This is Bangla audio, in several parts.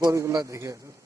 পরিগুলা দেখে আসুন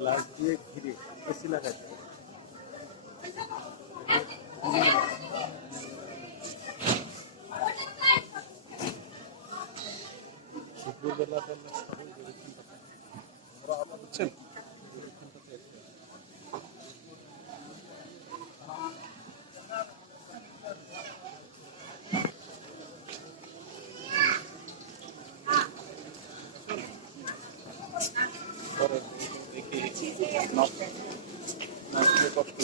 গ্লাস দিয়ে ঘিরে এসি লাগাতে Thank you. কষ্ট